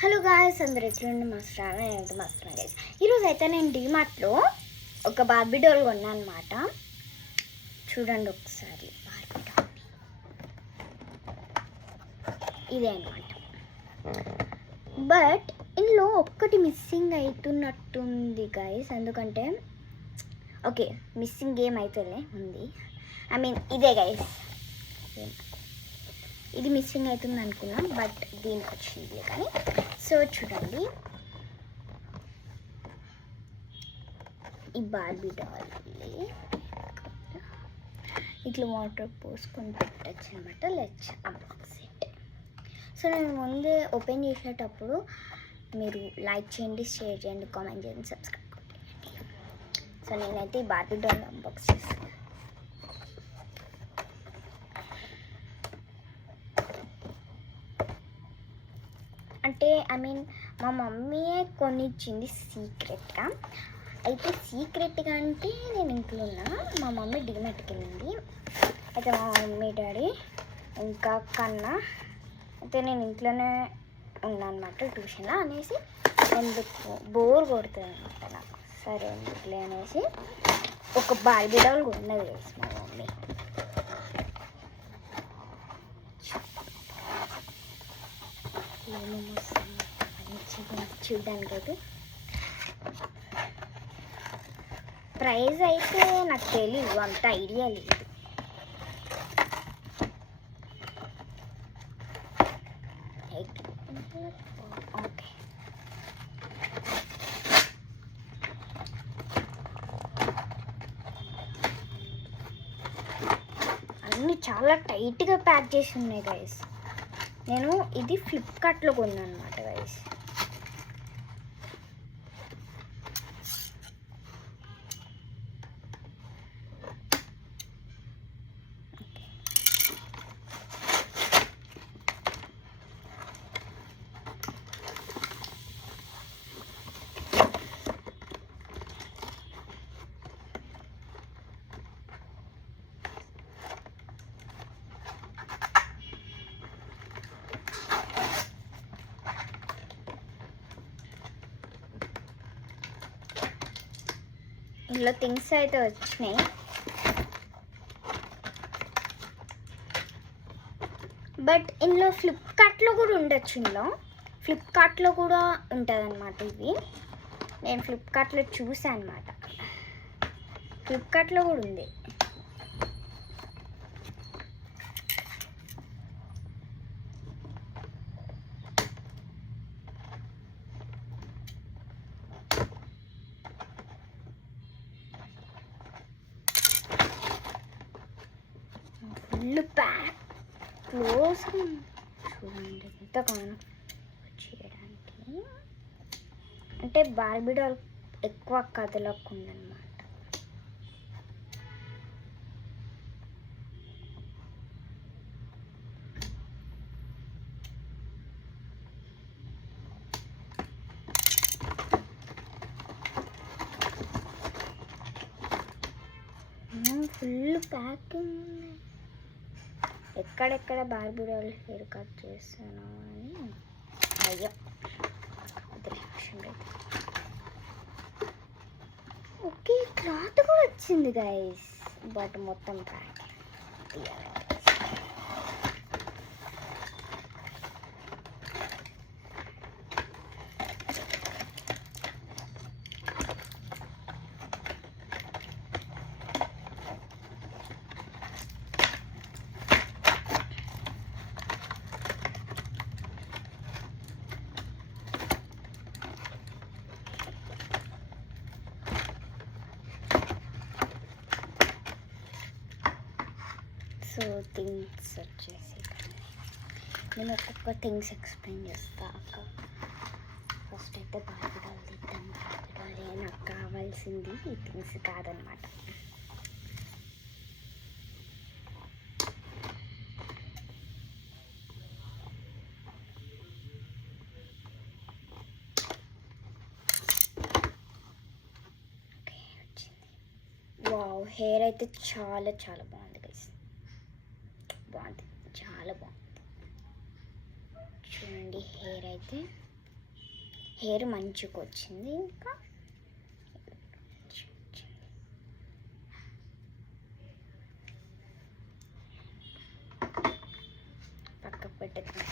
Hello guys, అందరు ఎట్లుండి మస్తాను. నేను ఎంత మస్తాను గైస్. ఈరోజు అయితే నేను డీమార్ట్లో ఒక బార్బీ డాల్ కొన్నాను అనమాట. చూడండి ఒకసారి బార్బీ డాల్ ఇదే అనమాట. బట్ ఇందులో ఒక్కటి మిస్సింగ్ అవుతున్నట్టుంది గైస్. ఎందుకంటే ఓకే, మిస్సింగ్ గేమ్ అయితే ఉంది. ఐ మీన్ ఇదే గైస్, ఇది మిస్సింగ్ అవుతుంది అనుకున్నాం, బట్ దీనికి వచ్చింది కానీ. సో చూడండి, ఈ బార్బీ డాల్ ఇట్లా వాటర్ పోసుకొని పెట్టచ్చు అనమాట. Let's unbox it. సో నేను ముందే ఓపెన్ చేసేటప్పుడు మీరు లైక్ చేయండి, షేర్ చేయండి, కామెంట్ చేయండి, సబ్స్క్రైబ్ చేయండి. సో నేనైతే ఈ బార్బీ డాల్ అన్బాక్స్ చేస్తాను. అంటే ఐ మీన్ మా మమ్మీయే కొనిచ్చింది సీక్రెట్గా. అయితే సీక్రెట్గా అంటే నేను ఇంట్లో ఉన్నా, మా మమ్మీ డీమార్ట్కి వెళ్ళింది. అయితే మా మమ్మీ డాడీ ఇంకా కన్నా అయితే నేను ఇంట్లోనే ఉన్నా అనమాట, ట్యూషన్లో అనేసి. ఎందుకు బోర్ కొడుతుంది అనమాట నాకు, సరే ఎందుకులే అనేసి ఒక బార్బీ డాల్ ఉన్నది వేసి మా మమ్మీ. చూడ్డానికైతే ప్రైస్ అయితే నాకు తెలియదు, అంత ఐడియా లేదు. ఓకే, అన్నీ చాలా టైట్గా ప్యాక్ చేసి ఉన్నాయి గైస్. నేను ఇది ఫ్లిప్కార్ట్లో కొన్నాను అనమాట గైస్. ఇందులో థింగ్స్ అయితే వచ్చినాయి, బట్ ఇందులో ఫ్లిప్కార్ట్లో కూడా ఉండొచ్చు. ఇందులో ఫ్లిప్కార్ట్లో కూడా ఉంటుంది అనమాట. ఇది నేను ఫ్లిప్కార్ట్లో చూసాను అనమాట, ఫ్లిప్కార్ట్లో కూడా ఉంది. ఫుల్ ప్యాక్ క్లోజ్ చూడండి ఎంత కానం చేయడానికి. అంటే బార్బీ డాల్ ఎక్కువ కదలకుందనమాట. Full packing. ఎక్కడెక్కడ బార్బీ డాల్ హెయిర్ కట్ చేస్తాను అని అయ్యో ఓకే, క్లాత్ కూడా వచ్చింది గైస్, బట్ మొత్తం ప్యాక్. సో థింగ్స్ వచ్చేసి నేను ఒక్కొక్క థింగ్స్ ఎక్స్ప్లెయిన్ చేస్తా. ఫస్ట్ అయితే బార్బీ డాల్ తీద్దాం. బార్బీ డాల్ నాకు కావాల్సింది ఈ థింగ్స్ కాదనమాట. ఓకే, వచ్చింది. వావ్, హెయిర్ అయితే చాలా చాలా బాగుంది గైస్, బాగుంది, చాలా బాగుంది. చూడండి హెయిర్ అయితే హెయిర్ మంచిగా వచ్చింది. ఇంకా పక్కకు పెట్టుకుని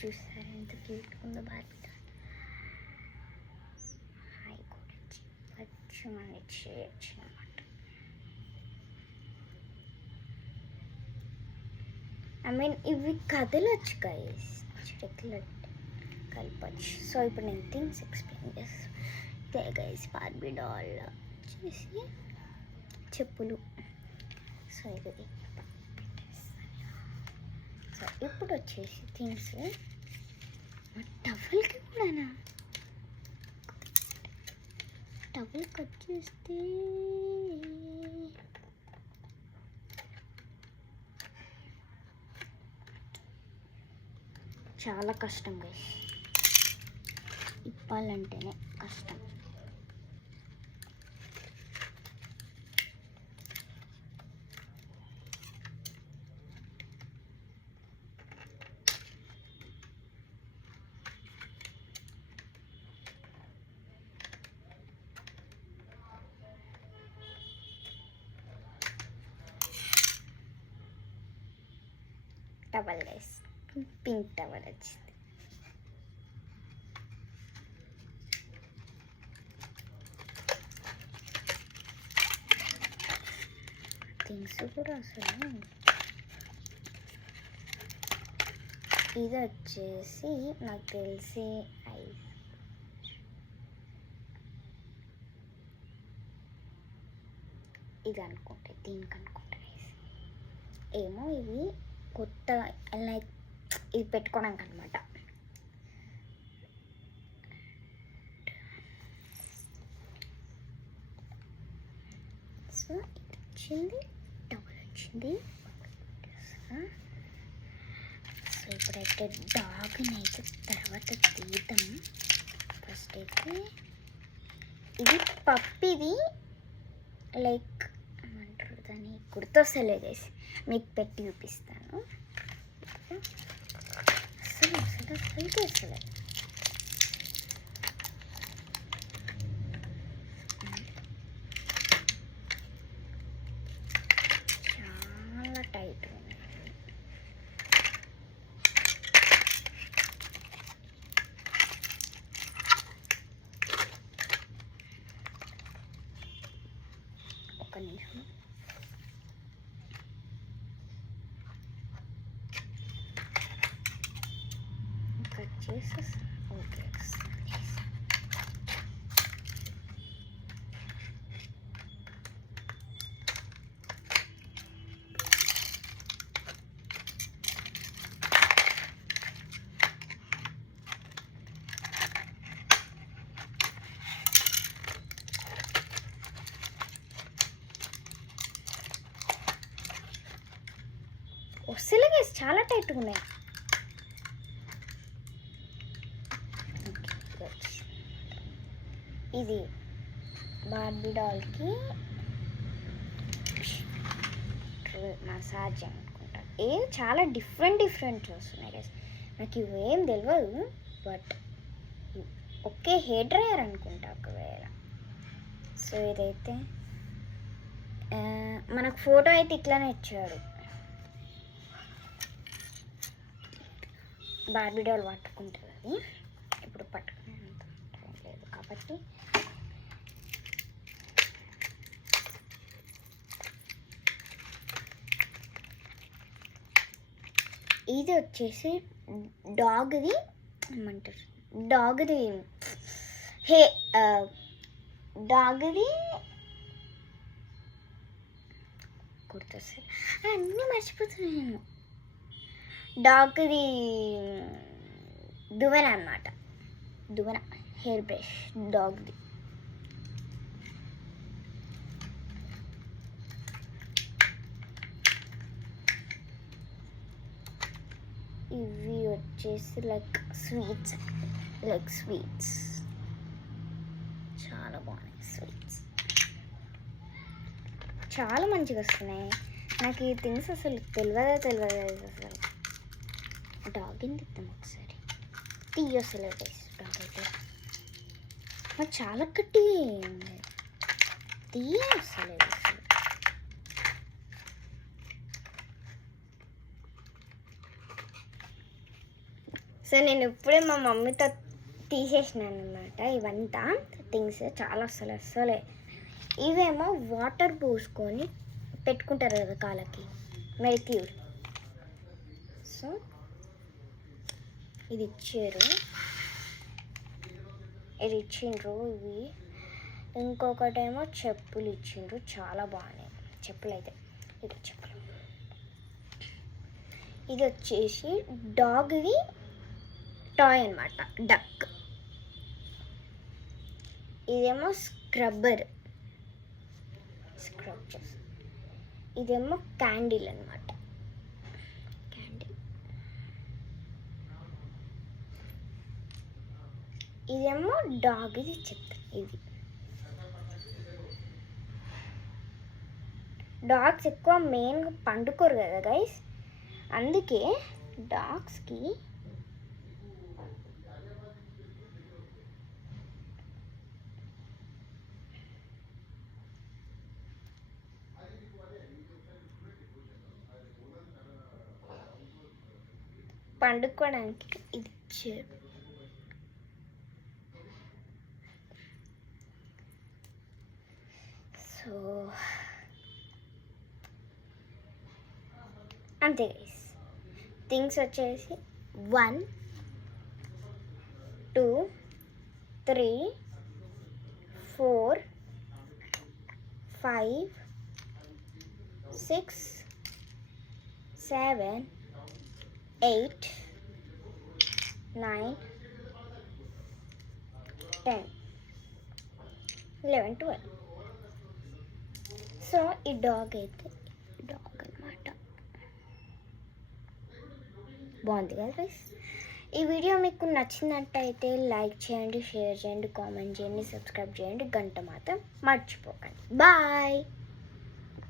చూసారా ఎంత క్యూట్గా ఉందో బార్బీ డాల్. హాయ్ గురించి వచ్చి మన చేయొచ్చు అనమాట. ఐ మీన్ ఇవి కదలొచ్చు గైస్, ఎట్లా కలపచ్చు. సో ఇప్పుడు నేను థింగ్స్ ఎక్స్ప్లెయిన్ చేస్తాను. ఇదే గైస్ బార్బీ డాల్ వచ్చేసి చెప్పులు. సో ఇది సో ఇప్పుడు వచ్చేసి థింగ్స్ టవల్కి కూడానా, టవల్కి వచ్చేస్తే చాలా కష్టం గైస్, ఇప్పాలంటేనే కష్టం. టవల్ గైస్, పింక్ టవల్ వచ్చింది. థింగ్స్ కూడా అసలు ఇది వచ్చేసి నాకు తెలిసి ఇది అనుకుంటే, దీనికి అనుకుంటా ఏమో, ఇవి కొత్త లైక్ ఇది పెట్టుకోవడానికి అనమాట. సో ఇది వచ్చింది, టవల్ వచ్చింది. సో ఇప్పుడైతే డాగ్ని అయితే తర్వాత తీద్దాం. ఫస్ట్ అయితే ఇది పప్పిది, లైక్ ఏమంటారు దాన్ని, గుర్తొస్తలేదు, మీకు పెట్టి చూపిస్తాను. అసలు అసలు అసలు అసలు చాలా టైట్ ఉంది. ఒక నిమిషం. కట్ చేసేసి ఓకే. వస్తలే గైస్, చాలా టైట్గా ఉన్నాయి. ఇది బార్బీ డాల్కి మసాజ్ అనుకుంటా. చాలా డిఫరెంట్ వస్తున్నాయి గైస్, నాకు ఇవేం తెలియదు. బట్ ఒకే హెయిర్ డ్రైయర్ అనుకుంటా ఒకవేళ. సో ఇదైతే మనకు ఫోటో అయితే ఇట్లానే ఇచ్చాడు. బార్బీ డాల్ పట్టుకుంటుంది, అది ఇప్పుడు పట్టుకునేంత టైం లేదు కాబట్టి ఇది వచ్చేసి డాగ్ది, ఏమంటారు డాగ్ది డాగ్ది గుర్తొస్తుంది, అన్నీ మర్చిపోతున్నాను నేను. డాగ్ది దువ్వెన అన్నమాట, దువ్వెన హెయిర్ బ్రష్ డాగ్ది. ఇవి వచ్చేసి లైక్ స్వీట్స్. చాలా బాగున్నాయి స్వీట్స్, చాలా మంచిగా వస్తున్నాయి. నాకు ఈ థింగ్స్ అసలు తెలియదు అసలు. డాగ్ ఏంది ఇద్దాం ఒకసారి, తీయొస్తలేదు గైస్ డాగ్ అయితే. నాకు చాలా గట్టి ఉంది, తీయొస్తలేదు అసలు. సో నేను ఇప్పుడే మా మమ్మీతో తీసేసినాను అనమాట ఇవంతా థింగ్స్. చాలా అసలే ఇవేమో వాటర్ పోసుకొని పెట్టుకుంటారు కదా కాళ్ళకి, మెడిక్యూర్. సో ఇది ఇచ్చిండ్రు ఇవి. ఇంకొకటేమో చెప్పులు ఇచ్చిండ్రు, చాలా బాగున్నాయి చెప్పులు అయితే. ఇది చెప్పులు, ఇది వచ్చేసి డాగ్ది టాయ్ అనమాట, డక్. ఇదేమో స్క్రబ్ చేసి, ఇదేమో క్యాండిల్ అనమాట, క్యాండిల్. ఇదేమో డాగ్ది చెత్త. ఇది డాగ్స్ ఎక్కువ మెయిన్గా పండుకోరు కదా గైస్, అందుకే డాగ్స్కి పండుకోవడానికి ఇది ఇచ్చారు. సో అంతే గైస్, థింగ్స్ వచ్చేసి 1 2 3 4 5 6 7 8 9 10 11 12. సో ఈ డాగ్ అయితే డాగ్ అనమాట, బాగుంది కదా గైస్. ఈ వీడియో మీకు నచ్చినట్టయితే లైక్ చేయండి, షేర్ చేయండి, కామెంట్ చేయండి, సబ్స్క్రైబ్ చేయండి, గంట మాత్రం మర్చిపోకండి. బాయ్.